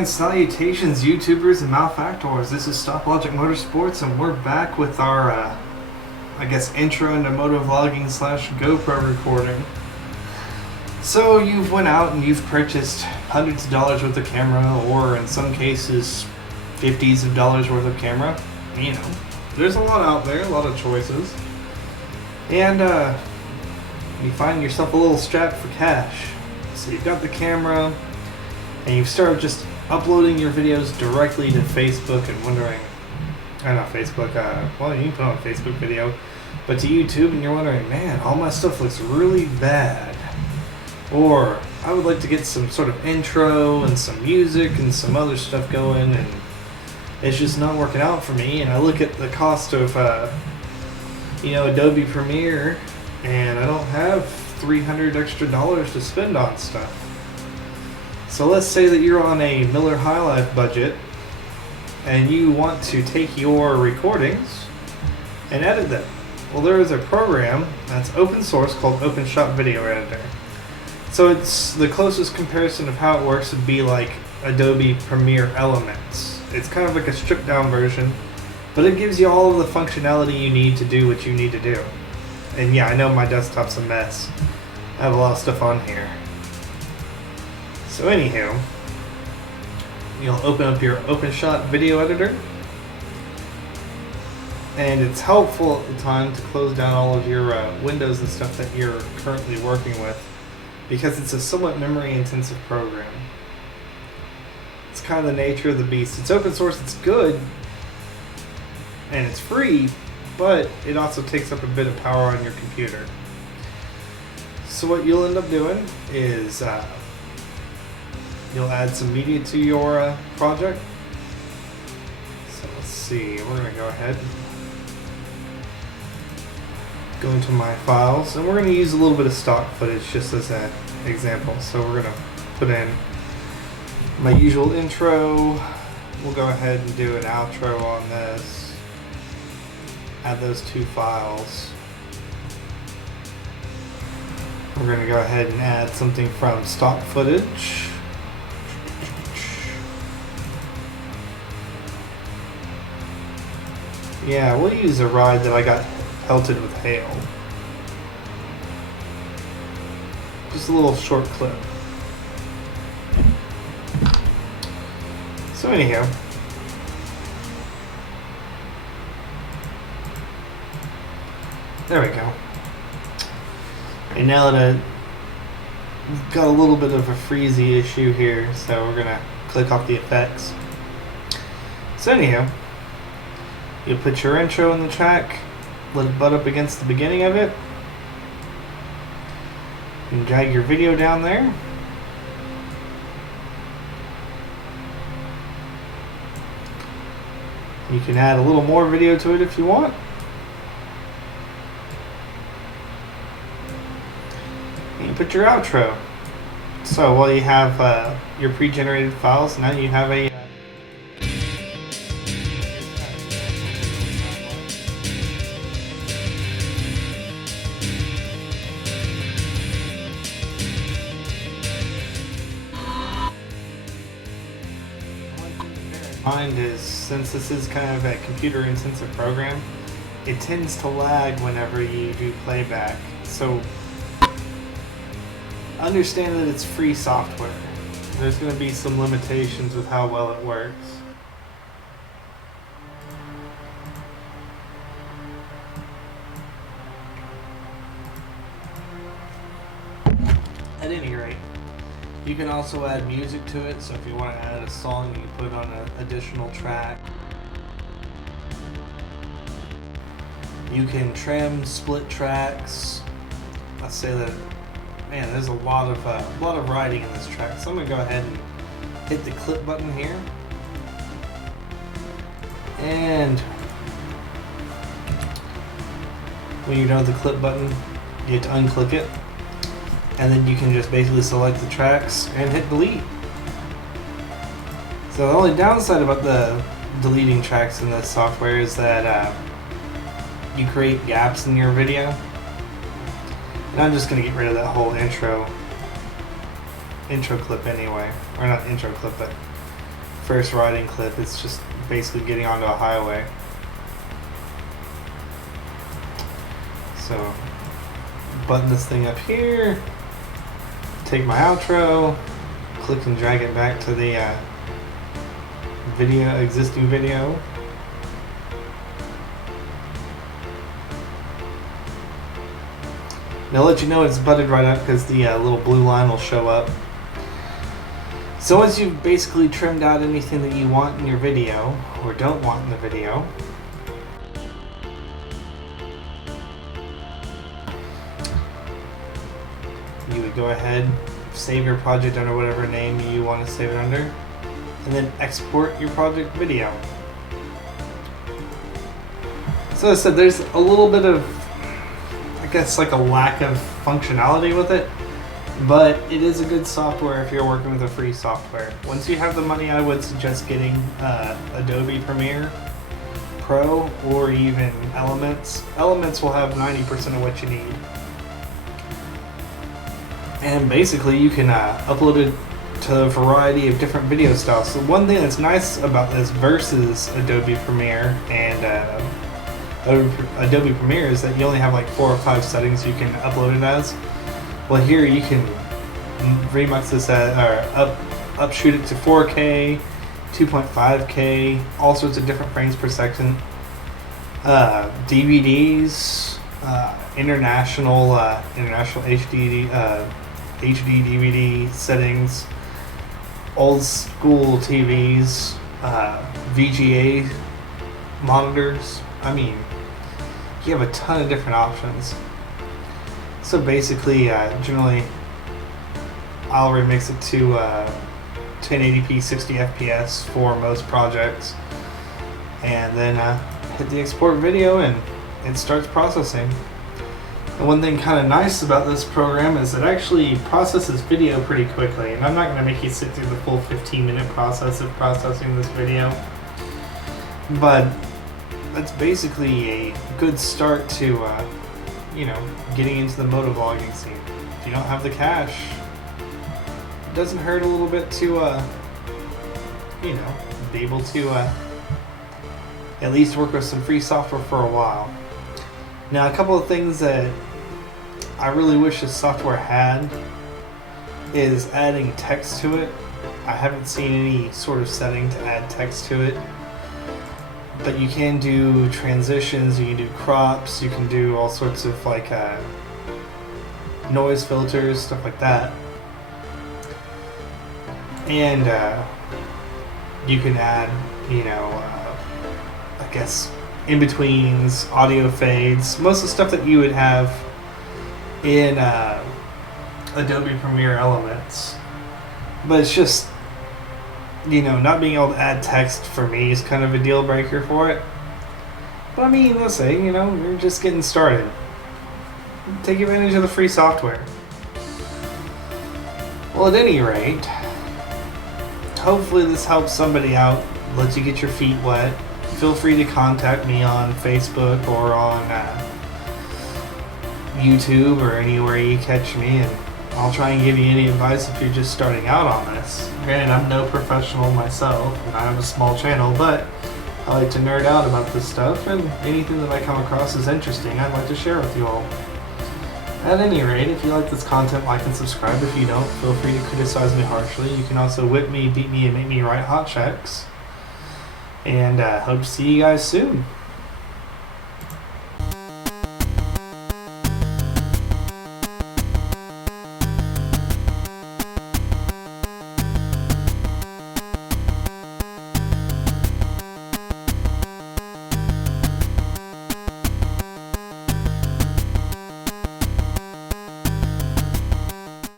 and salutations, YouTubers and malefactors. This is Stoplogic Motorsports, and we're back with our, I guess, intro into motovlogging / GoPro recording. So you've went out and you've purchased hundreds of dollars worth of camera, or in some cases, $50s of dollars worth of camera. You know, there's a lot out there, a lot of choices, and you find yourself a little strapped for cash. So you've got the camera, and you've started just uploading your videos directly to Facebook and wondering, not Facebook, well, you can put on a Facebook video, but to YouTube, and you're wondering, man, all my stuff looks really bad. Or, I would like to get some sort of intro and some music and some other stuff going, and it's just not working out for me. And I look at the cost of, Adobe Premiere, and I don't have $300 extra to spend on stuff. So let's say that you're on a Miller High Life budget and you want to take your recordings and edit them. Well, there is a program that's open source called OpenShot Video Editor. So it's the closest comparison of how it works would be like Adobe Premiere Elements. It's kind of like a stripped down version, but it gives you all of the functionality you need to do what you need to do. And yeah, I know my desktop's a mess. I have a lot of stuff on here. So anywho, you'll open up your OpenShot Video Editor, and it's helpful at the time to close down all of your windows and stuff that you're currently working with, because it's a somewhat memory intensive program. It's kind of the nature of the beast. It's open source, it's good, and it's free, but it also takes up a bit of power on your computer. So what you'll end up doing is you'll add some media to your project. So let's see, we're going to go ahead, go into my files, and we're going to use a little bit of stock footage just as an example. So we're going to put in my usual intro. We'll go ahead and do an outro on this. Add those two files. We're going to go ahead and add something from stock footage. Yeah, we'll use a ride that I got pelted with hail. Just a little short clip. So anyhow, there we go. And now that I've got a little bit of a freezy issue here, so we're gonna click off the effects. So anyhow, you'll put your intro in the track, let it butt up against the beginning of it, and drag your video down there. You can add a little more video to it if you want. And you put your outro. So while you have your pre-generated files, now you have a mind is, since this is kind of a computer intensive program, it tends to lag whenever you do playback. So understand that it's free software. There's going to be some limitations with how well it works. At any rate, you can also add music to it, so if you want to add a song, you can put it on an additional track. You can trim, split tracks. Let's say that, man, there's a lot of writing in this track. So I'm going to go ahead and hit the clip button here. And when you're done with the clip button, you have to unclick it. And then you can just basically select the tracks and hit delete. So the only downside about the deleting tracks in this software is that you create gaps in your video. And I'm just going to get rid of that whole intro clip anyway. Or not intro clip, but first riding clip. It's just basically getting onto a highway. So, button this thing up here, take my outro, click and drag it back to the existing video. And I'll let you know it's butted right up because the little blue line will show up. So once you've basically trimmed out anything that you want in your video, or don't want in the video, you would go ahead, save your project under whatever name you want to save it under, and then export your project video. So as I said, there's a little bit of, I guess, like a lack of functionality with it, but it is a good software if you're working with a free software. Once you have the money, I would suggest getting Adobe Premiere Pro or even Elements. Elements will have 90% of what you need. And basically you can upload it to a variety of different video styles. So one thing that's nice about this versus Adobe Premiere and Adobe Premiere is that you only have like 4 or 5 settings you can upload it as. Well, here you can remix this upshoot it to 4K, 2.5K, all sorts of different frames per second. DVDs, international HD DVD settings, old school TVs, VGA monitors. I mean, you have a ton of different options. So basically, generally, I'll remix it to 1080p 60 FPS for most projects, and then hit the export video and it starts processing. And one thing kind of nice about this program is it actually processes video pretty quickly, and I'm not going to make you sit through the full 15-minute process of processing this video, but that's basically a good start to getting into the motovlogging scene. If you don't have the cash, it doesn't hurt a little bit to be able to at least work with some free software for a while. Now, a couple of things that I really wish this software had is adding text to it. I haven't seen any sort of setting to add text to it, but you can do transitions, you can do crops, you can do all sorts of like noise filters, stuff like that. And you can add, I guess, in-betweens, audio fades, most of the stuff that you would have in Adobe Premiere Elements. But it's just, not being able to add text for me is kind of a deal breaker for it. But I mean, let's say, you're just getting started. Take advantage of the free software. Well, at any rate, hopefully this helps somebody out, lets you get your feet wet. Feel free to contact me on Facebook or on YouTube or anywhere you catch me, and I'll try and give you any advice if you're just starting out on this. Granted, I'm no professional myself, and I have a small channel, but I like to nerd out about this stuff, and anything that I come across is interesting, I'd like to share with you all. At any rate, if you like this content, like and subscribe. If you don't, feel free to criticize me harshly. You can also whip me, beat me, and make me write hot checks. And hope to see you guys soon.